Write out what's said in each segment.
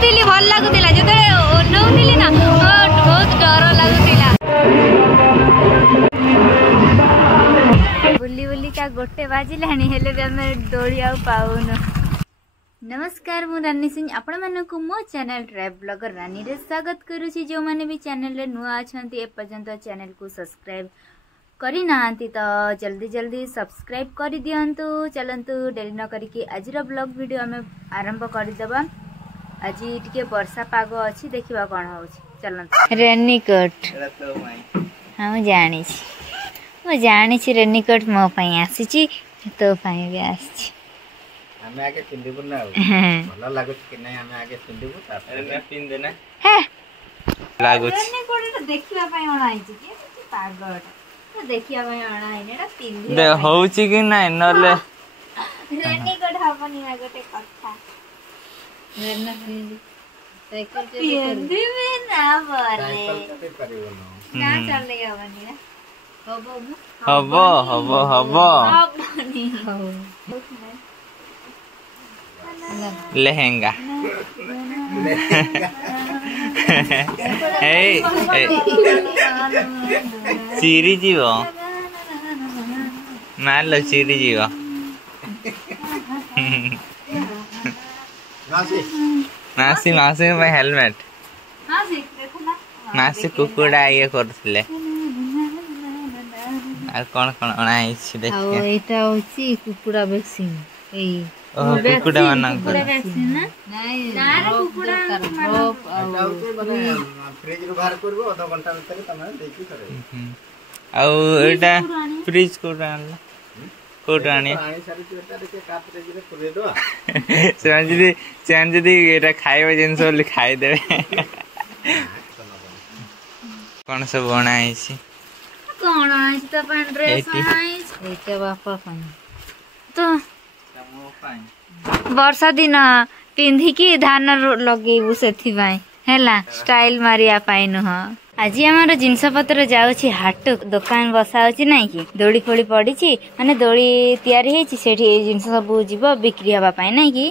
देखुली भल लगुला जो ओनौली ना बहुत डर लगुला बुली बुली का गोटे बाजिलानी हेले भी आम दोली आ पाऊन। नमस्कार मु रानी सिंह आपण मानक मो चैनल ट्रैवल ब्लॉगर रानी रे स्वागत करुछि। जो माने भी चैनल रे नुआ अछंती ए पर्यंत चैनल को सब्सक्राइब करी नांती तो जल्दी जल्दी सब्सक्राइब कर दियंतु। चलंतु डेली न करिके आज रो ब्लॉग वीडियो हमें आरंभ कर देबा। आज टिके वर्षा पाग अछि देखिबा कोन होछि। चलंतु रेनीकोट हम जानि छी मो जानि छी रेनीकोट मो पई आसी तो पई भी आसी हमें आगे पिंदिबु ना भलो लागु कि नै हमें आगे पिंदिबु तापर मैं पिन देना हे लागु रेनीकोट देखिबा पई अणाई छी के पागड तो देखिबा पई अणाई नेडा पिंदी दे होउची कि नै नले रेनीकोट हबनी ना गोटे कथा रेना साइकिल पिंदी में ना बरे साइकिल करिवो ना चले हबनी ना हबो हबो हबो हबनी लहंगा चिरी जीव मार चिरी जीव नासी नासी में हेलमेट नासी कुकुड़ा ये करथिले आ कोन कोन अणाई छी देखिए एटा होची कुकुड़ा वैक्सीन एई कुकुड़ा मानन कुकुड़ा वैक्सीन ना ना रे कुकुड़ा फ्रिज रो बाहर करबो आधा घंटा भीतर तमे देखि करे आ एटा फ्रिज को आनला कोट आनी सारी चोटा के का फ्रिज रे पुरे दो सेन जदी एटा खाइबा जिंस बोली खाइ देबे कोन सब बनाई छी कोन आई त पन ड्रेस आई एटा बापा पन तो वर्षा दिन पिंधिकी धान लगेबू से हैला स्टाइल मारिया पाई नुह। आज आमर जिनस पत्र जाउछि हाट दुकान बसाउछि नै कि दोली फोली पड़िछि माने दोली तयारी हेछि सेठी जिनस सब जीव बिक्री हबा पाई नै कि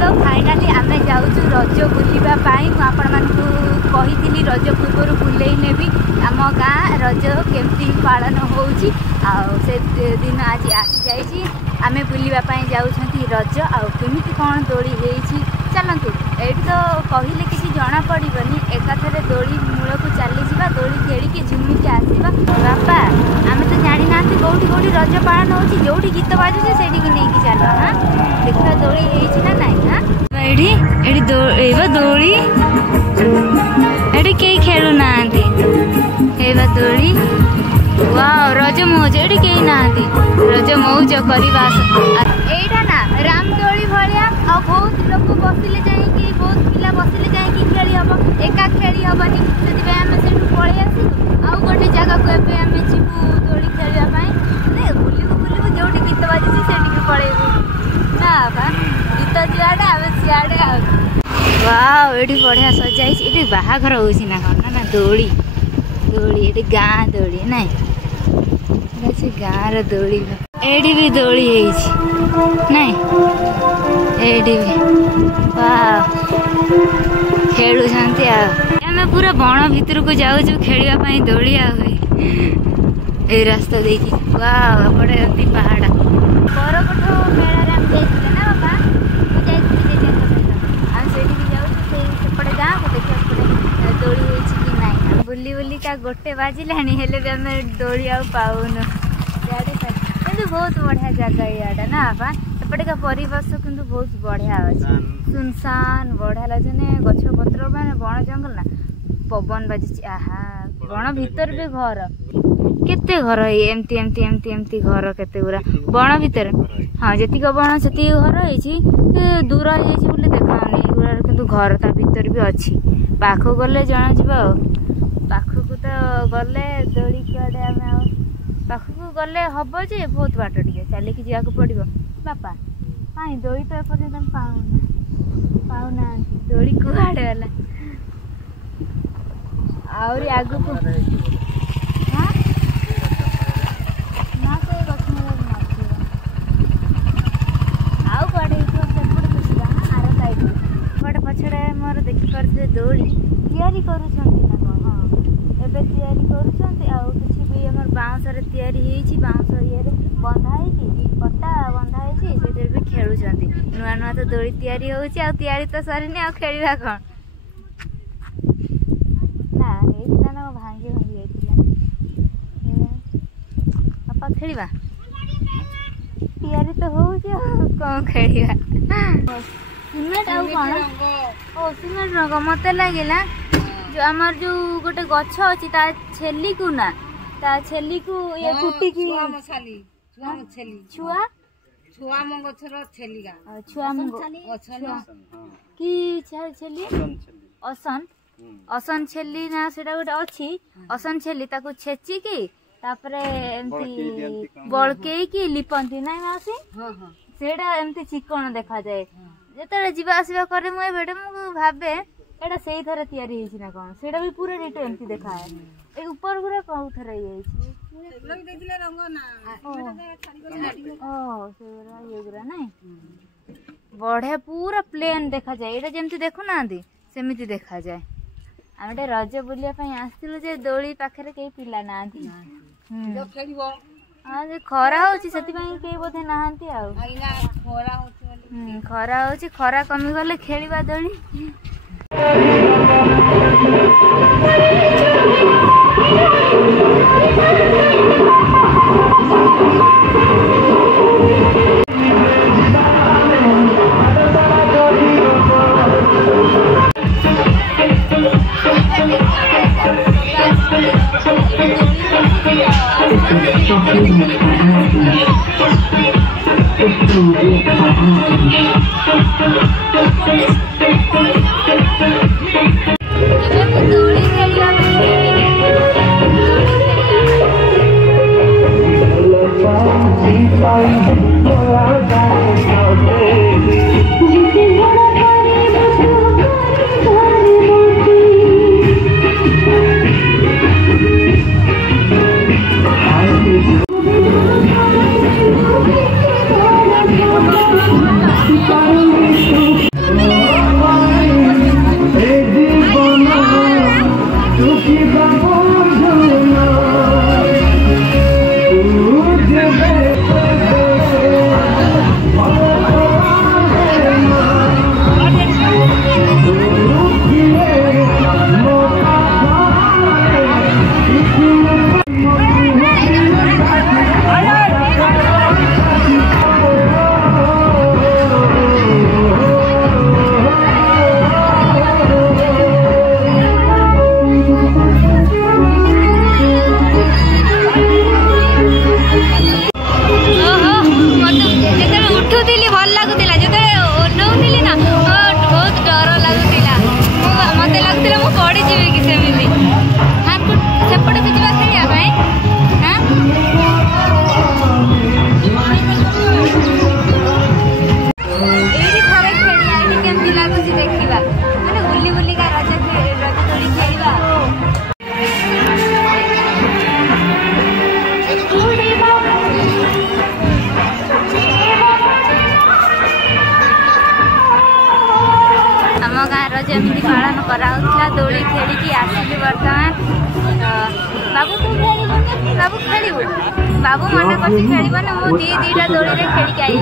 तो फाइनली आमे जाउछु रज बुलिबा पाई मु आपण मानकु कहिथिली रज पूर्व बुलेई नेबी आम गाँ रज केमती पालन होउछि आ से दिन आज आसी जाइछि आमे बुलिबा पाई जाउछंती रज आ केमिति कोन दोली हेछि। चलंतु एठी तो कहिले किछि जणा पड़िबनी एकाथरे दोली मूल को चली जिबा दोली खेली के झुमी के आसीबा। बापा आमे तो जानि नांती कोठी कोठी रज पालन होउछि जोठी गीत बाजुछि सेठी कि नै कि चलो हां देखा दोली हेछि ना नै हां एठी एठी एबा दोली एठी के खेलु नांती एबा दोली वाओ रज मौज एठी के नांती रज मौज करबा एटा ना राम दोली भलिया आ बहुत लोग बसिले जाई कि बहुत पिला बसिले जाई कि खेली हबो एका खेली हबनी सेति बे हम सेठु पळि आसी आ गोटे जगह को एबे हम जिबु दोली खेलिया पाई ने बुलिबु जोटी गीत बाजिछि सेठी के पळेबु ना बा गीत जियाडा हम सियाडा वाओ एठी बढ़िया सजाइछि एठी बाहाघर होइछि ना कोन ना दोली दोली एठी गाँ दोली नै एठी गाँ रे दोली एठी भी दोली हेछि नै एठी भी वाओ खेलु छांती आ हमें पूरा बण भीतर को जाउछु खेलिया पई दोली आ होई ए रास्ता देखि वाओ बड़े अति पहाड़ परकोठ मेला रे हम जाइछले ना बाबा तो जाइछले हम सेठी भी जाउछु से सेपटे गाँ को देखि पड़े दोली हेछि कि नै बुली बुली का गोटे बाजिलानी हेले भी हमें दोली आ पाउन याडे किंतु बहुत बढ़िया जगह याडा ना बाबा एपटे का परिवेश किंतु बहुत बढ़िया अछि सुनसान बढ़िया लागने गछ पत्र माने बण जंगल ना पवन बाजिछि आहा बण भीतर भी घर केते घर एमती एमती एमती एमती घर केते गुरा बण भीतर हां जति को बण सति घर हेछि दूर हेछि बोले देखाउनी गुरा किंतु घर ता भीतर भी अछि पाखो गले जाना जिबा पाखो को तो गले दोली कड़े हम पाखो को गले हबो जे बहुत बाट टिके चले कि जिया को पड़िबो बापा काई दोली तो एपर्यंत हम पाउना दोली को आड़े वाला और आगु को हां ना से गछ में बाउंसरे तैयारी होईछि बाउंस ये बंधा है पट्टा बंधा है से भी खेलुचंती नुआ नुआ तो दोली तैयारी होउछि आ तैयारी तो सरीनी आ खेलिबा कोन ना एतना ना भांगे भांगी जाइतिला अपा खेलिबा तैयारी तो होउछि कोन खेलिबा सिमेंट आउ कोन ओ सिमेंट रंग मते लागिला जो आमर जो गोटे गछ अछि ता छेली को ना ता छेली को ये कुटी की छुआ मछली छुआ मछली छुआ छुआ मंगछर छेलीगा छुआ मंग अछन की छेली असन असन छेली ना सेटा गोटे अछि असन छेली ताको छेची की तापरे एमती बळके की लिपंती नै मासी हां हां सेटा एमती चिकन देखा जाए जेतले जीवा आसीबा करे मु बेटे मु भाबे एटा सेही थरे तयारी हेछि ना कोन सेटा भी पूरा रेटो एमती देखा है ए ऊपर गुरा कहू थरे हेछि लोग देखले रंग ना ओ सेरा ये गुरा नै बढ़े पूरा प्लेन देखा जाए एटा जेमती देखु नांदी सेमिति देखा जाए आमे रज बुलिया पई आस्तिलु जे दोली पाखरे के पिला नांदी जो खेलिबो हां जे खरा होछि सेति पई के बोधे नाहंती आ आइना खरा होछि खरा होछि खरा कमी गले खेलिबा दोली जमी पालन करा दौड़ी खेली आसिली बर्तमान बाबू तू खेल बाबू खेलू बाबू मन कर खेल ना मुझे दीटा दौड़ी खेल आई।